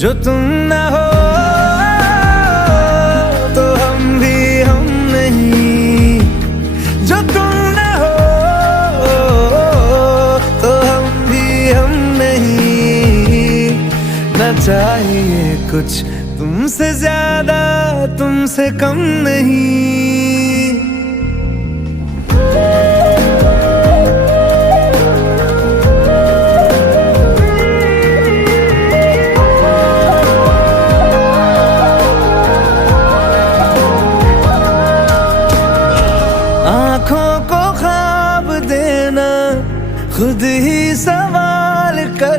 जो तुम ना हो तो हम भी हम नहीं, जो तुम ना हो तो हम भी हम नहीं। न चाहिए कुछ तुमसे ज्यादा, तुमसे कम नहीं। आँखों को ख्वाब देना खुद ही सब